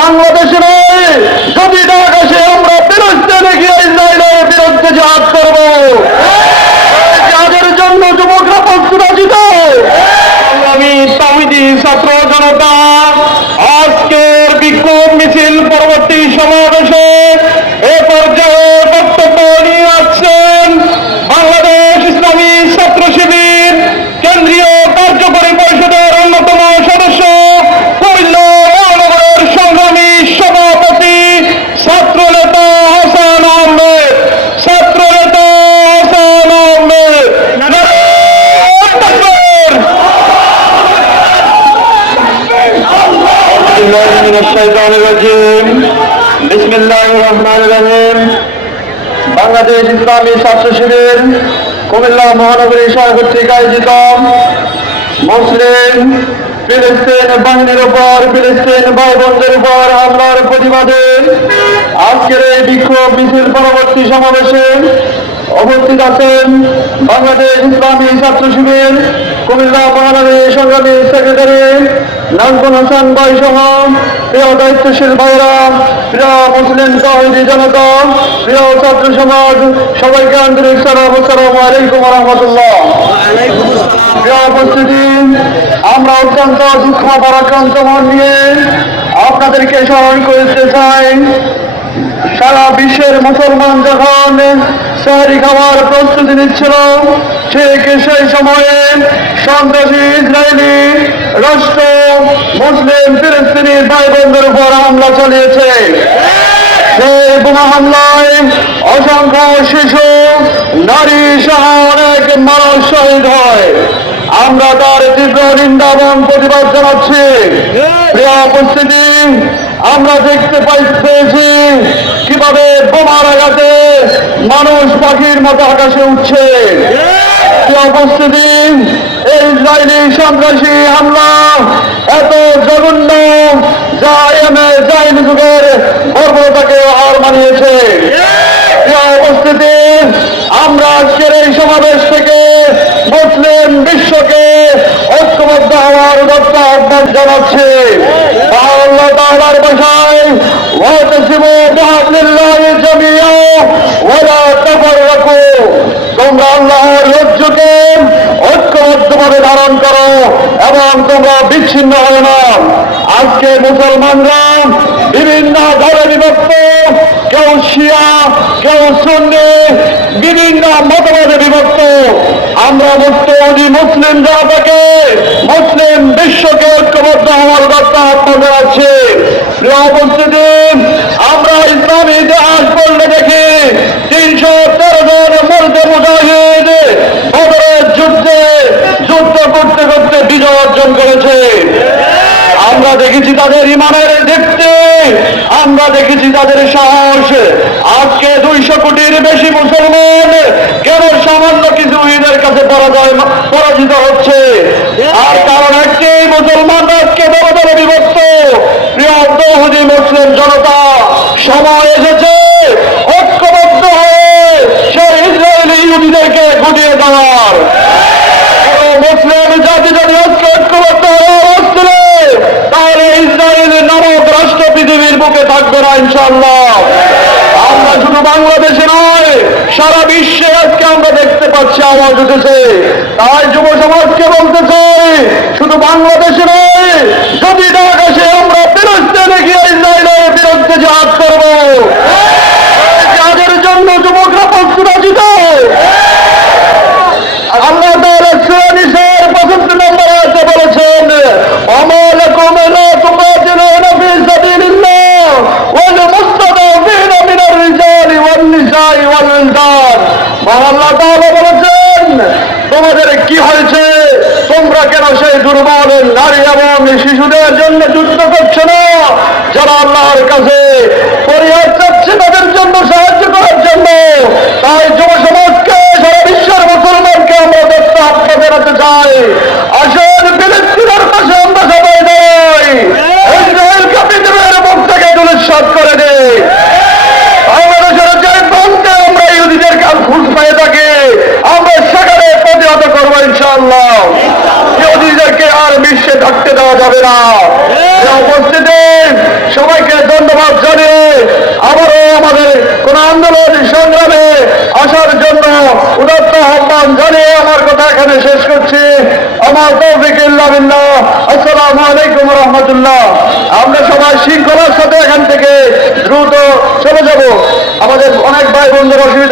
বাংলাদেশে নয়, যদি আকাশে আমরা ফিলিস্তিনে গিয়ে ইসরায়েলের বিরুদ্ধে জিহাদ করব। যাদের জন্য যুবকরা প্রস্তুত আছি তো? আমি তাওহীদি ছাত্র জনতা আজকের বিক্ষোভ মিছিল পরবর্তী সমাবেশে এ পর্যায়ে বক্তব্য নিয়ে আসছেন বাংলাদেশ ইসলামী ছাত্র শিবির কেন্দ্রীয় কার্যকরী পরিষদের অন্যতম সদস্য, কুমিল্লা মহানগরের সংগ্রামী সভাপতি, ছাত্রনেতা হাসান আহমেদ। ছাত্রনেতা হাসান আহমেদ। বিসমিল্লাহির রহমানির রহিম। বাংলাদেশ ইসলামী ছাত্র শিবির কুমিল্লা মহানগরী শাখা কর্তৃক আয়োজিত মুসলিম ফিলিস্তিন বাহিনীর উপর, ফিলিস্তিন ভাই বোনদের উপর হামলার প্রতিবাদে আজকের এই বিক্ষোভ মিছিল পরবর্তী সমাবেশে উপস্থিত আছেন বাংলাদেশ ইসলামী ছাত্র শিবির কুমিল্লা মহানগরী সংগ্রামী সেক্রেটারি নাজমুল হাসান ভাই সহ প্রিয় দায়িত্বশীল ভাইরা, প্রিয় মুসলিম তাওহীদি জনতা, প্রিয় ছাত্র সমাজ, সবাইকে আন্তরিক সালাম। আসসালামু আলাইকুম ওয়া রাহমাতুল্লাহ। প্রিয় উপস্থিতি, আমরা অত্যন্ত দুঃখ ভারাক্রান্ত মন নিয়ে আপনাদেরকে স্মরণ করতে চাই, সারা বিশ্বের মুসলমান যখন সেহরি খাওয়ার প্রস্তুতি নিচ্ছিল, ঠিক সেই সময়ে সন্ত্রাসী ইসরায়েলি রাষ্ট্র মুসলিম ফিলিস্তিনি ভাই বোনদের উপর হামলা চালিয়েছে। সেই বোমা হামলায় অসংখ্য শিশু, নারী সহ অনেক মানুষ শহীদ হয়। আমরা তার তীব্র নিন্দা এবং প্রতিবাদ জানাচ্ছি। প্রিয় উপস্থিতি, আমরা দেখতে পেয়েছি কিভাবে বোমার আঘাতে মানুষ পাখির মতো আকাশে উঠছে। প্রিয় উপস্থিতি, এই ইসরায়েলি সন্ত্রাসী হামলা এত জঘন্য যা জাহিলি যুগের বর্বরতাকে হার মানিয়েছে। প্রিয় উপস্থিতি, আমরা আজকের এই সমাবেশ থেকে মুসলিম বিশ্বকে ঐক্যবদ্ধ হওয়ার উদাত্ত আহ্বান জানাচ্ছি। আল্লাহ তাআলার ভাষায় ওয়াতাসিমু বিহাবলিল্লাহি জামিআ ওয়ালা তাফাররাকু, তোমরা আল্লাহর রজ্জুকে ঐক্যবদ্ধভাবে ধারণ করো এবং তোমরা বিচ্ছিন্ন হয় না। আজকে মুসলমানরা বিভিন্ন দলে বিভক্ত, কেউ শিয়া, কেউ সুন্নি, বিভিন্ন মতবাদে বিভক্ত। আমরা মুসলিম জাতিকে, মুসলিম বিশ্বকে ঐক্যবদ্ধ হওয়ার কথা আহ্বান জানাচ্ছি। প্রিয় উপস্থিতি, আমরা ইসলামী ইতিহাস পড়লে দেখি 313 জন মুরতে মুজাহিদ বদরের যুদ্ধে যুদ্ধ করতে করতে বিজয় অর্জন করেছে। আমরা দেখেছি তাদের ইমানের দীপ্তি, আমরা দেখেছি তাদের সাহস। আজকে 200 কোটির বেশি মুসলমান কেন সামান্য কিছু ঈদের কাছে পরাজিত হচ্ছে? আর কারণ একটি, মুসলমান আজকে বড় বড় বিভক্ত। প্রিয় তাওহীদি মুসলিম জনতা, সময় এসেছে ঐক্যবদ্ধ হয়ে সেই ইসরায়েলি ইহুদিদেরকে গুটিয়ে দেওয়ার। মুসলিম জাতি যদি ঐক্যবদ্ধ হয়ে তাহলে ইসরায়েল নামক রাষ্ট্র পৃথিবীর বুকে থাকবে না ইনশাআল্লাহ। আমরা শুধু বাংলাদেশে নয়, সারা বিশ্বে আজকে আমরা দেখতে পাচ্ছি আওয়াজ উঠেছে। তাই যুব সমাজকে বলতে চাই, শুধু বাংলাদেশে নয়, যদি আকাশে আমরা ফিলিস্তিনে গিয়ে ইসরায়েলের বিরুদ্ধে জিহাদ করব। যাদের জন্য যুবকরা প্রস্তুত আছি তো? আল্লাহ তাআলা সূরা নিসার 65 নম্বর আয়াতে বলেছেন, আমালাকুম লা তুকাতিলুনা ফি সাবিলিল্লাহ ওয়াল মুস্তাদাফিনা মিনার রিজালি ওয়ান নিসাই ওয়াল উলদান। আল্লাহ তাআলা বলেছেন, তোমাদের কি হয়েছে? তোমরা কেন সেই দুর্বল নারী এবং শিশুদের জন্য যুদ্ধ করছো না, যারা আল্লাহর কাছে ফরিয়াদ চাচ্ছে তাদের জন্য সাহায্য করার জন্য? তাই যুব সমাজকে, সারা বিশ্বের মুসলমানকে আমরা দেখতে আহ্বান জানাতে চাই, আসুন ফিলিস্তিনের পাশে আমরা সবাই দাঁড়াই, ইসরায়েলকে পৃথিবীর মুখ থেকে ধূলিসাৎ করে দেই। বাংলাদেশের যে প্রান্তে আমরা ইহুদিদের কাল খুঁজ পেয়ে থাকি, আমরা সেখানে প্রতিহত করবো ইনশাআল্লাহ। ইহুদিদেরকে আর বিশ্বে থাকতে দেওয়া যাবে না। উপস্থিতি, সবাইকে ধন্যবাদ জানিয়ে আবারও আমাদের কোন আন্দোলন সংগ্রামে আসার জন্য উদাত্ত আহ্বান জানিয়ে আমার কথা এখানে শেষ করছি। আমার তৌফিক ইল্লা বিল্লাহ। আসসালামু আলাইকুম ওয়া রাহমাতুল্লাহ। আমরা সবাই শৃঙ্খলার সাথে এখান থেকে দ্রুত চলে যাব। আমাদের অনেক ভাই বোনদের অসুবিধা